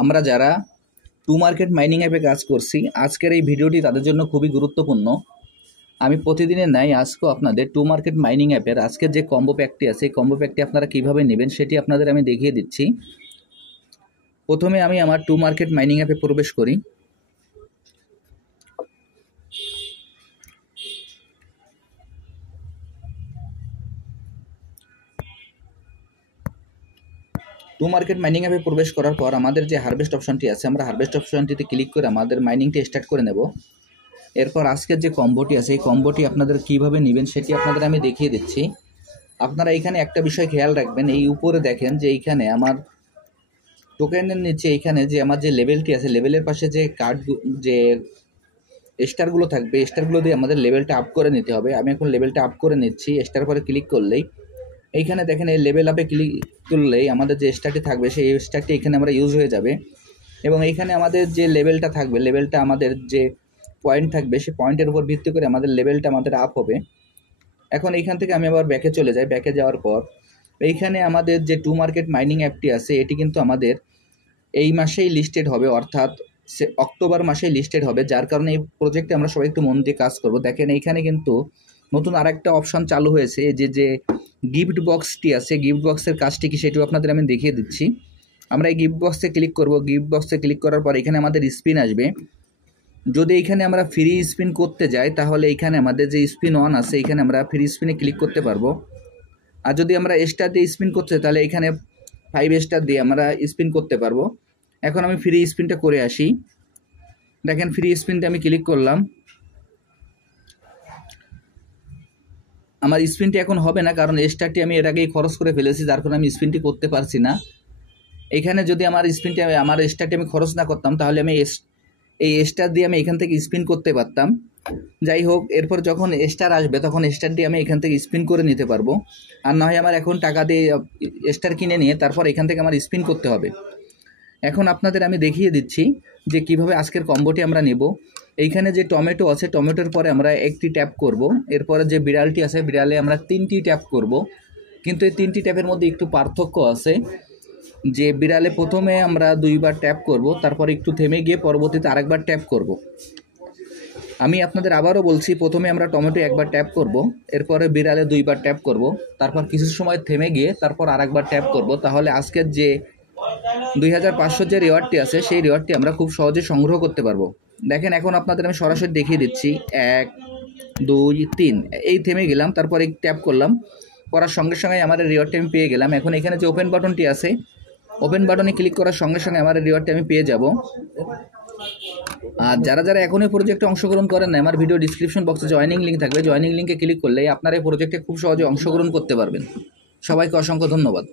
আমরা যারা to market mining অ্যাপে কাজ করছি, আজকের এই ভিডিওটি তাদের জন্য খুবই গুরুত্বপূর্ণ। আমি প্রতিদিনের ন্যায় আজকেও আপনাদের টু মার্কেট মাইনিং অ্যাপের আজকের যে কম্বো প্যাকটি আছে, এই কম্বো প্যাকটি আপনারা কীভাবে নেবেন সেটি আপনাদের আমি দেখিয়ে দিচ্ছি। প্রথমে আমি আমার টু মার্কেট মাইনিং অ্যাপে প্রবেশ করি। টু মার্কেট মাইনিং অ্যাপে প্রবেশ করার পর আমাদের যে হারভেস্ট অপশনটি আছে, আমরা হারভেস্ট অপশনটিতে ক্লিক করে আমাদের মাইনিংটি স্টার্ট করে নেব। এরপর আজকের যে কম্বোটি আছে, এই কম্বোটি আপনাদের কীভাবে নেবেন সেটি আপনাদের আমি দেখিয়ে দিচ্ছি। আপনারা এখানে একটা বিষয় খেয়াল রাখবেন, এই উপরে দেখেন যে এইখানে আমার টোকেনের নিচে এইখানে যে আমার যে লেভেলটি আছে, লেভেলের পাশে যে কার্ড যে স্টারগুলো থাকবে, স্টারগুলো দিয়ে আমাদের লেভেলটা আপ করে নিতে হবে। আমি এখন লেভেলটা আপ করে নিচ্ছি। স্টার পরে ক্লিক করলেই এইখানে দেখেন এই লেভেল আপে ক্লিক করলেই আমাদের যে স্টারটি থাকবে সেই স্টারটি এখানে আমরা ইউজ হয়ে যাবে। এবং এইখানে আমাদের যে লেভেলটা থাকবে, লেভেলটা আমাদের যে পয়েন্ট থাকবে সেই পয়েন্টের উপর ভিত্তি করে আমাদের লেভেলটা আমাদের আপ হবে। এখন এইখান থেকে আমি আবার ব্যাকে চলে যাই। ব্যাকে যাওয়ার পর এইখানে আমাদের যে টু মার্কেট মাইনিং অ্যাপটি আছে, এটি কিন্তু আমাদের এই মাসেই লিস্টেড হবে, অর্থাৎ অক্টোবর মাসেই লিস্টেড হবে। যার কারণে এই প্রজেক্টে আমরা সবাই একটু মন দিয়ে কাজ করব। দেখেন এইখানে কিন্তু নতুন আরেকটা অপশন চালু হয়েছে, যে গিফট বক্সটি আছে, গিফট বক্সের কাজটি কি সেটিও আপনাদের আমি দেখিয়ে দিচ্ছি। আমরা এই গিফট বক্সে ক্লিক করব। গিফট বক্সে ক্লিক করার পর এখানে আমাদের স্পিন আসবে। যদি এইখানে আমরা ফ্রি স্পিন করতে যাই তাহলে এইখানে আমাদের যে স্পিন অন আছে, এখানে আমরা ফ্রি স্পিনে ক্লিক করতে পারবো। আর যদি আমরা স্টার দিয়ে স্পিন করতে চাই তাহলে এখানে 5 স্টার দিয়ে আমরা স্পিন করতে পারবো। এখন আমি ফ্রি স্পিনটা করে আসি। দেখেন ফ্রি স্পিনটা আমি ক্লিক করলাম। আমার স্পিনটি এখন হবে না, কারণ স্টারটি আমি এর আগেই খরচ করে ফেলেছি, যার কারণে আমি স্পিনটি করতে পারছি না। এখানে যদি আমার স্টারটি আমি খরচ না করতাম তাহলে আমি এই স্টার দিয়ে আমি এখান থেকে স্পিন করতে পারতাম। যাই হোক, এরপর যখন স্টার আসবে তখন স্টার দিয়ে আমি এখান থেকে স্পিন করে নিতে পারবো। আর না হয় আমার এখন টাকা দিয়ে স্টার কিনে নিয়ে তারপর এখান থেকে আমার স্পিন করতে হবে। এখন আপনাদের আমি দেখিয়ে দিচ্ছি যে কিভাবে আজকের কম্বোটি আমরা নেব। এইখানে যে টমেটো আছে, টমেটোর পরে আমরা একটি ট্যাপ করব। এরপরে যে বিড়ালটি আছে, বিড়ালে আমরা 3টি ট্যাপ করব। কিন্তু এই 3টি ট্যাপের মধ্যে একটু পার্থক্য আছে, যে বিড়ালে প্রথমে আমরা 2বার ট্যাপ করব, তারপর একটু থেমে গিয়ে পরবর্তীতে আরেকবার ট্যাপ করব। আমি আপনাদের আবারও বলছি, প্রথমে আমরা টমেটো একবার ট্যাপ করব, এরপরে বিড়ালে 2বার ট্যাপ করব, তারপর কিছু সময় থেমে গিয়ে তারপর আরেকবার ট্যাপ করব। তাহলে আজকের যে 2500 যে রিওয়ার্ডটি আছে সেই রিওয়ার্ডটি আমরা খুব সহজে সংগ্রহ করতে পারবো। দেখেন এখন আপনাদের আমি সরাসরি দেখিয়ে দিচ্ছি। 1 2 3 এই থেমে গেলাম, তারপর এই ট্যাপ করলাম, করার সঙ্গে সঙ্গে আমার রিওয়ার্ডটি আমি পেয়ে গেলাম। এখন এখানে যে ওপেন বাটনটি আছে, ওপেন বাটনে ক্লিক করার সঙ্গে সঙ্গে আমার রিওয়ার্ডটি আমি পেয়ে যাব। আর যারা যারা এখন এই প্রজেক্টে অংশগ্রহণ করেন না, আমার ভিডিও ডিসক্রিপশন বক্সে জয়েনিং লিঙ্ক থাকবে, জয়েনিং লিঙ্কে ক্লিক করলে আপনারা এই প্রজেক্টে খুব সহজে অংশগ্রহণ করতে পারবেন। সবাইকে অসংখ্য ধন্যবাদ।